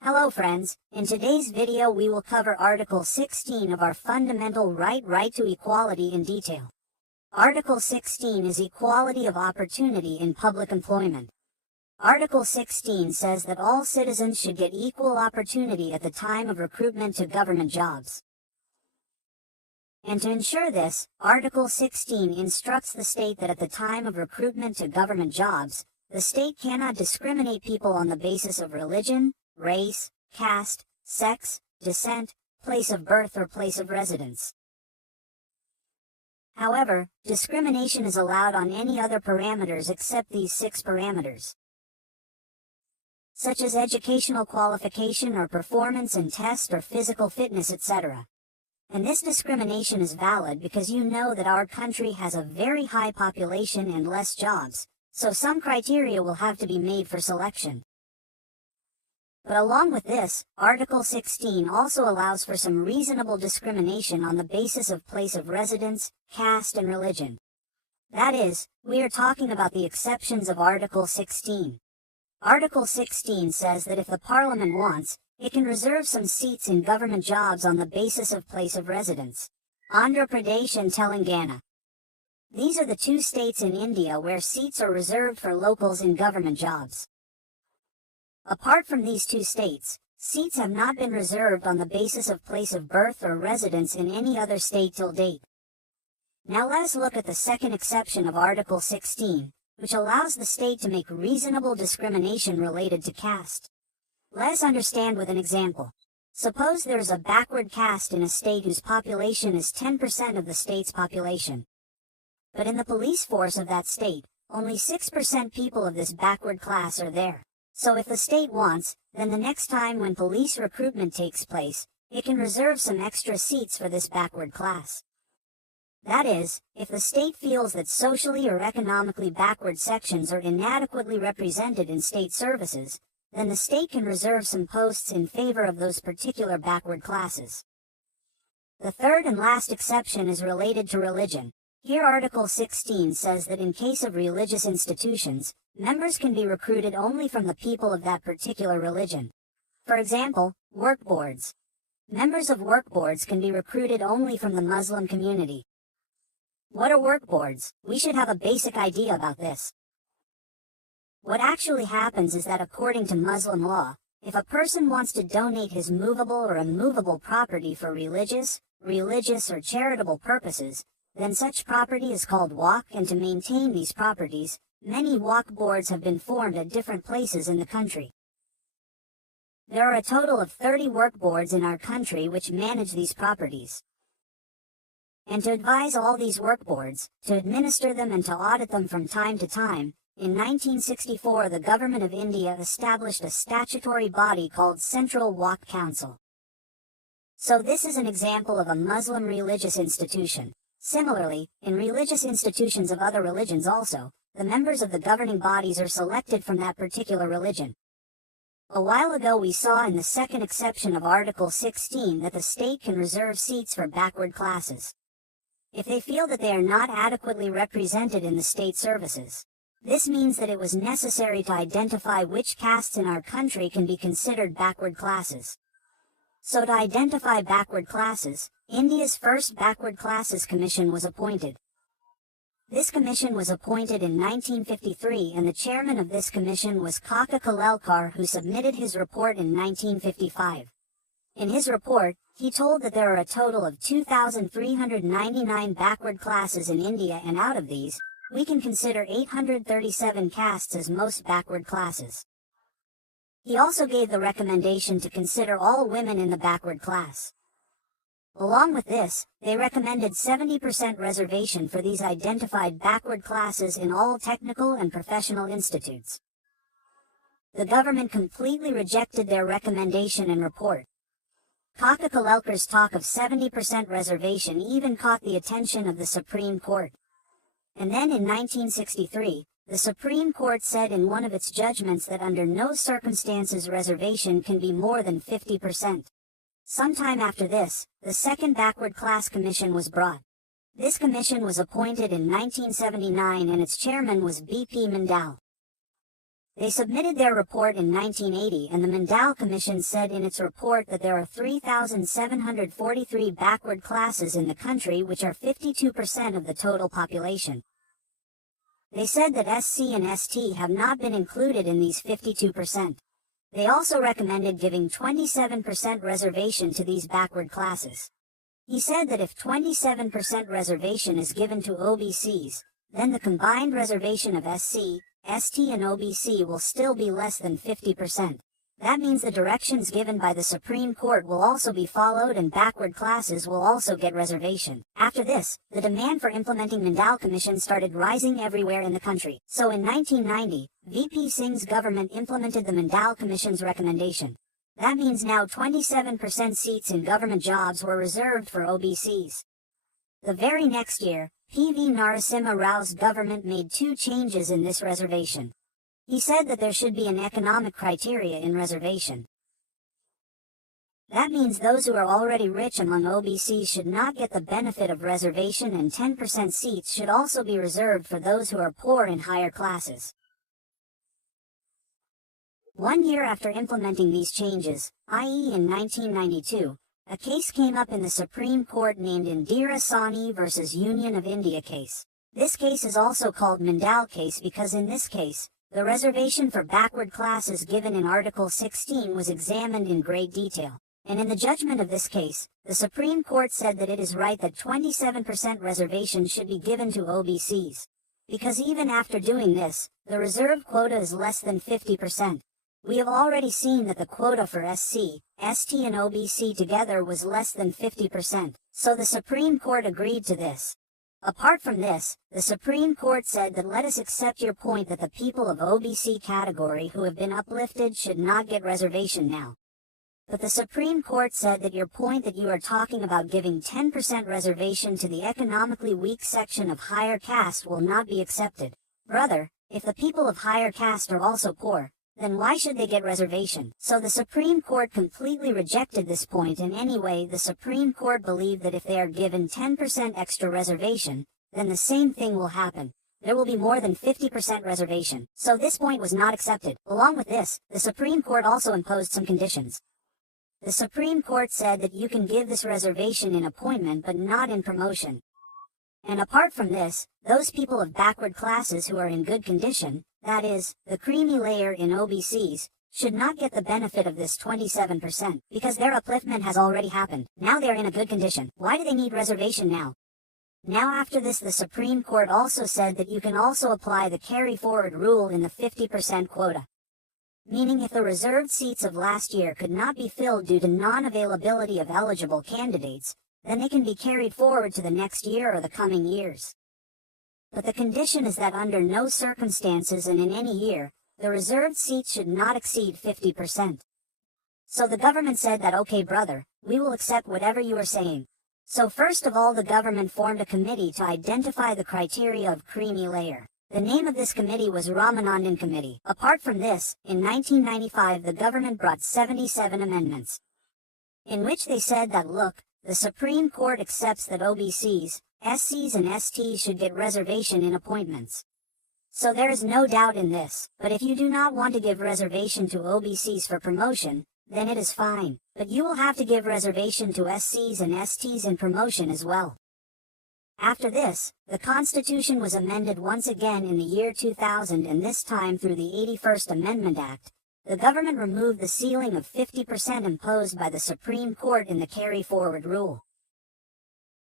Hello friends, in today's video we will cover Article 16 of our fundamental right to equality in detail. Article 16 is equality of opportunity in public employment. Article 16 says that all citizens should get equal opportunity at the time of recruitment to government jobs. And to ensure this, Article 16 instructs the state that at the time of recruitment to government jobs, the state cannot discriminate people on the basis of religion, race, caste, sex, descent, place of birth or place of residence. However, discrimination is allowed on any other parameters except these 6 parameters, such as educational qualification or performance in test or physical fitness, etc. And this discrimination is valid because you know that our country has a very high population and less jobs, so some criteria will have to be made for selection. But along with this, Article 16 also allows for some reasonable discrimination on the basis of place of residence, caste and religion. That is, we are talking about the exceptions of Article 16. Article 16 says that if the Parliament wants, it can reserve some seats in government jobs on the basis of place of residence. Andhra Pradesh and Telangana. These are the 2 states in India where seats are reserved for locals in government jobs. Apart from these 2 states, seats have not been reserved on the basis of place of birth or residence in any other state till date. Now let us look at the second exception of Article 16, which allows the state to make reasonable discrimination related to caste. Let us understand with an example. Suppose there is a backward caste in a state whose population is 10% of the state's population. But in the police force of that state, only 6% people of this backward class are there. So if the state wants, then the next time when police recruitment takes place, it can reserve some extra seats for this backward class. That is, if the state feels that socially or economically backward sections are inadequately represented in state services, then the state can reserve some posts in favor of those particular backward classes. The third and last exception is related to religion. Here Article 16 says that in case of religious institutions, members can be recruited only from the people of that particular religion. For example, work boards. Members of work boards can be recruited only from the Muslim community. What are work boards? We should have a basic idea about this. What actually happens is that according to Muslim law, if a person wants to donate his movable or immovable property for religious or charitable purposes, then such property is called waqf, and to maintain these properties, many waqf boards have been formed at different places in the country. There are a total of 30 work boards in our country which manage these properties. And to advise all these work boards, to administer them and to audit them from time to time, in 1964 the Government of India established a statutory body called Central Waqf Council. So this is an example of a Muslim religious institution. Similarly, in religious institutions of other religions also, the members of the governing bodies are selected from that particular religion. A while ago we saw in the second exception of Article 16 that the state can reserve seats for backward classes, if they feel that they are not adequately represented in the state services. This means that it was necessary to identify which castes in our country can be considered backward classes. So to identify backward classes, India's first Backward Classes Commission was appointed. This commission was appointed in 1953 and the chairman of this commission was Kaka Kalelkar, who submitted his report in 1955. In his report, he told that there are a total of 2,399 backward classes in India, and out of these, we can consider 837 castes as most backward classes. He also gave the recommendation to consider all women in the backward class. Along with this, they recommended 70% reservation for these identified backward classes in all technical and professional institutes. The government completely rejected their recommendation and report. Kaka Kalelkar's talk of 70% reservation even caught the attention of the Supreme Court. And then in 1963, the Supreme Court said in one of its judgments that under no circumstances reservation can be more than 50%. Sometime after this, the second Backward Class Commission was brought. This commission was appointed in 1979 and its chairman was B.P. Mandal. They submitted their report in 1980, and the Mandal Commission said in its report that there are 3,743 backward classes in the country, which are 52% of the total population. They said that SC and ST have not been included in these 52%. They also recommended giving 27% reservation to these backward classes. He said that if 27% reservation is given to OBCs, then the combined reservation of SC, ST and OBC will still be less than 50%. That means the directions given by the Supreme Court will also be followed and backward classes will also get reservation. After this, the demand for implementing Mandal Commission started rising everywhere in the country. So in 1990, VP Singh's government implemented the Mandal Commission's recommendation. That means now 27% seats in government jobs were reserved for OBCs. The very next year, P.V. Narasimha Rao's government made 2 changes in this reservation. He said that there should be an economic criteria in reservation. That means those who are already rich among OBCs should not get the benefit of reservation, and 10% seats should also be reserved for those who are poor in higher classes. 1 year after implementing these changes, i.e. in 1992, a case came up in the Supreme Court named Indira Sawhney v. Union of India case. This case is also called Mandal case because in this case, the reservation for backward classes given in Article 16 was examined in great detail. And in the judgment of this case, the Supreme Court said that it is right that 27% reservation should be given to OBCs. Because even after doing this, the reserve quota is less than 50%. We have already seen that the quota for SC, ST and OBC together was less than 50%, so the Supreme Court agreed to this. Apart from this, the Supreme Court said that let us accept your point that the people of OBC category who have been uplifted should not get reservation now. But the Supreme Court said that your point that you are talking about giving 10% reservation to the economically weak section of higher caste will not be accepted. Brother, if the people of higher caste are also poor, then why should they get reservation? So the Supreme Court completely rejected this point, and anyway, the Supreme Court believed that if they are given 10% extra reservation, then the same thing will happen. There will be more than 50% reservation. So this point was not accepted. Along with this, the Supreme Court also imposed some conditions. The Supreme Court said that you can give this reservation in appointment but not in promotion. And apart from this, those people of backward classes who are in good condition, that is, the creamy layer in OBCs, should not get the benefit of this 27%, because their upliftment has already happened. Now they are in a good condition. Why do they need reservation now? Now after this, the Supreme Court also said that you can also apply the carry-forward rule in the 50% quota. Meaning if the reserved seats of last year could not be filled due to non-availability of eligible candidates, then they can be carried forward to the next year or the coming years. But the condition is that under no circumstances and in any year, the reserved seats should not exceed 50%. So the government said that okay brother, we will accept whatever you are saying. So first of all the government formed a committee to identify the criteria of creamy layer. The name of this committee was Ramanandan Committee. Apart from this, in 1995 the government brought 77 amendments, in which they said that look, the Supreme Court accepts that OBCs, SCs and STs should get reservation in appointments. So there is no doubt in this, but if you do not want to give reservation to OBCs for promotion, then it is fine, but you will have to give reservation to SCs and STs in promotion as well. After this, the Constitution was amended once again in the year 2000, and this time through the 81st Amendment Act, the government removed the ceiling of 50% imposed by the Supreme Court in the carry-forward rule.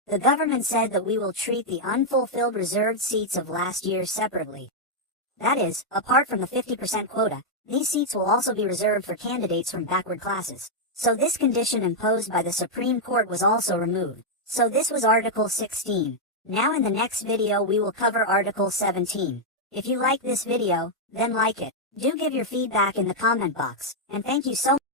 The government said that we will treat the unfulfilled reserved seats of last year separately. That is, apart from the 50% quota, these seats will also be reserved for candidates from backward classes. So this condition imposed by the Supreme Court was also removed. So this was Article 16. Now in the next video we will cover Article 17. If you like this video, then like it. Do give your feedback in the comment box, and thank you so much.